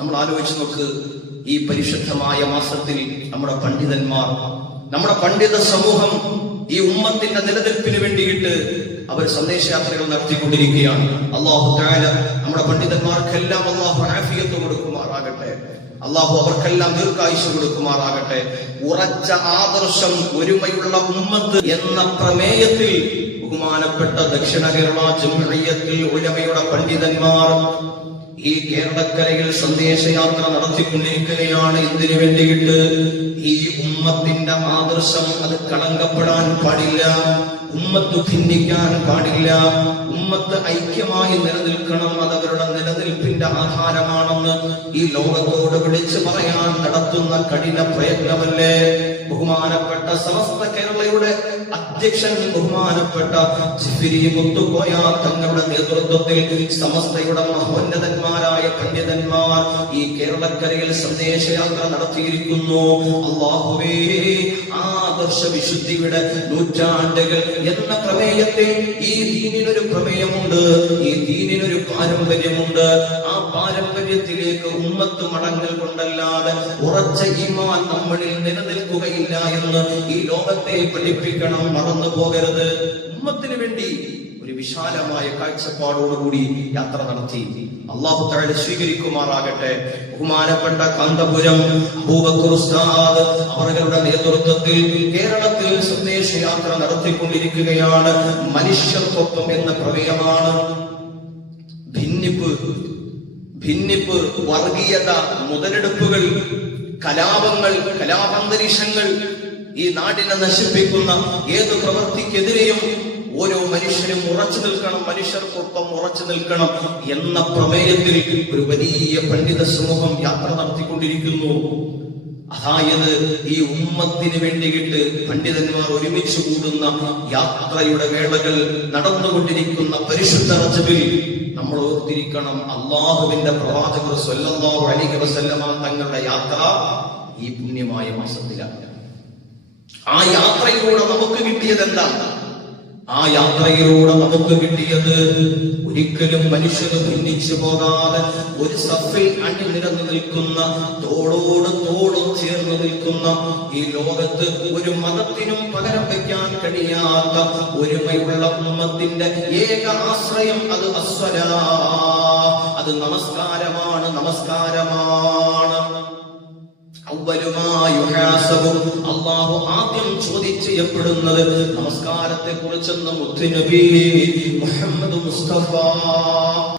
നമ്മൾ ആലോചിച്ച് നോക്ക്, ഈ പരിശുദ്ധമായ മാസത്തിൽ നമ്മുടെ പണ്ഡിതന്മാർ, നമ്മുടെ പണ്ഡിത സമൂഹം ഈ ഉമ്മത്തിന്റെ നിലനിൽപ്പിന് വേണ്ടിയിട്ട് അവർ സന്ദേശയാത്രകൾ നടത്തിക്കൊണ്ടിരിക്കുകയാണ്. അല്ലാഹു തആല നമ്മുടെ പണ്ഡിതന്മാർക്കെല്ലാം അല്ലാഹു ആഫിയത്ത് കൊടുക്കുമാറാകട്ടെ. അല്ലാഹു അവർക്കെല്ലാം ദീർഘായുസ്സ് കൊടുക്കുമാറാകട്ടെ. ഉറച്ച ആദർശം, ഒരുമയുള്ള ഉമ്മത്ത് എന്ന പ്രമേയത്തിൽ ബഹുമാനപ്പെട്ട ദക്ഷിണ കേരള ജംഇയ്യത്തുൽ ഉലമയുടെ പണ്ഡിതന്മാർ ഈ കേരളക്കരയിൽ സന്ദേശയാത്ര നടത്തിക്കൊണ്ടിരിക്കുകയാണ്. എന്തിനു വേണ്ടിയിട്ട്? ഈ ഉമ്മത്തിന്റെ ആദർശം അത് കളങ്കപ്പെടാൻ പാടില്ല, ഉമ്മത്ത് ഭിന്നിക്കാൻ പാടില്ല, ഉമ്മത്ത് ഐക്യമായി നിലനിൽക്കണം. അത് അവരുടെ നിലനിൽപ്പിന്റെ ആധാരമാണെന്ന് ഈ ലോകത്തോട് വിളിച്ചു പറയാൻ നടത്തുന്ന കഠിന പ്രയത്നമല്ലേ ബഹുമാനപ്പെട്ട സമസ്ത കേരളയുടെ അധ്യക്ഷൻ ബഹുമാനപ്പെട്ട ജിഫ്രി മുത്തുക്കോയ തങ്ങളുടെ നേതൃത്വത്തിൽ സമസ്തയുടെ മഹോന്നതന്മാരായ പണ്ഡിതന്മാർ ഈ കേരളക്കരയിൽ സന്ദേശയാത്ര നടത്തിയിരിക്കുന്നു. അല്ലാഹുവേ, ആദർശ വിശുദ്ധിയുടെ നൂറ്റാണ്ടുകൾ എന്ന പ്രമേയത്തെ, ഈ ദീനിനൊരു പ്രമേയമുണ്ട്, ഈ ദീനിനൊരു പാരമ്പര്യമുണ്ട്. ആ പാരമ്പര്യത്തിലേക്ക് ഉമ്മത്ത് മടങ്ങൽ കൊണ്ടല്ലാതെ ഉറച്ച ഈമാൻ നമ്മളിൽ നിലനിൽക്കുകയില്ല എന്ന് ഈ ലോകത്തെ പഠിപ്പിക്കണം. മറന്നു പോകരുത്. ഉമ്മത്തിന് വേണ്ടി ഒരു വിശാലമായ കാഴ്ചപ്പാടോടുകൂടി യാത്ര നടത്തി. അല്ലാഹു തആല സ്വീകരിക്കുമാറാകട്ടെ. ബഹുമാനപ്പെട്ട കാന്തപുരം അബൂബക്കർ ഉസ്താദ് അവരുടെ നേതൃത്വത്തിൽ കേരളത്തിൽ സന്ദേശയാത്ര നടത്തിക്കൊണ്ടിരിക്കുകയാണ്. മനുഷ്യത്വം എന്ന പ്രമേയമാണ്. ഭിന്നിപ്പ്, വർഗീയത, മുതലെടുപ്പുകൾ, കലാപങ്ങൾ, കലാപാന്തരീക്ഷങ്ങൾ, ഈ നാടിനെ നശിപ്പിക്കുന്ന ഏത് പ്രവൃത്തിക്കെതിരെയും ഓരോ മനുഷ്യനും ഉറച്ചു നിൽക്കണം, മനുഷ്യർക്കൊപ്പം ഉറച്ചു നിൽക്കണം എന്ന പ്രമേയത്തിൽ ഒരു വലിയ പണ്ഡിത സമൂഹം യാത്ര നടത്തിക്കൊണ്ടിരിക്കുന്നു. അതായത് ഈ ഉമ്മത്തിന് വേണ്ടിയിട്ട് പണ്ഡിതന്മാർ ഒരുമിച്ച് കൂടുന്ന യാത്രയുടെ വേളകൾ നടന്നുകൊണ്ടിരിക്കുന്ന പരിശുദ്ധ റജബിൽ നമ്മൾ ഓർത്തിരിക്കണം, അള്ളാഹുവിന്റെ പ്രവാചകർ സ്വല്ലല്ലാഹു അലൈഹി വസല്ലമ തങ്ങളുടെ യാത്ര ഈ പുണ്യമായ മാസത്തിലാണ്. ആ യാത്രയിലൂടെ നമുക്ക് കിട്ടിയത് എന്താണ്? ആ യാത്രയിലൂടെ നമുക്ക് കിട്ടിയത് ഒരിക്കലും മനുഷ്യർ ഭിന്നിച്ചു പോകാതെ ഒരു സഫിൽ അണിനിരന്നു നിൽക്കുന്ന, തോളോട് തോളും ചേർന്ന് നിൽക്കുന്ന, ഈ ലോകത്ത് ഒരു മതത്തിനും പകരം വയ്ക്കാൻ കഴിയാത്ത ഒരുമയുള്ള ഉമ്മത്തിന്റെ ഏക ആശ്രയം അത് അസ്സലാ, അത് നമസ്കാരമാണ്. അല്ലാഹു ആദ്യം ചോദ്യം ചെയ്യപ്പെടുന്നത് നമസ്കാരത്തെ കുറിച്ചെന്ന് മുത്തുനബി മുഹമ്മദ് മുസ്തഫ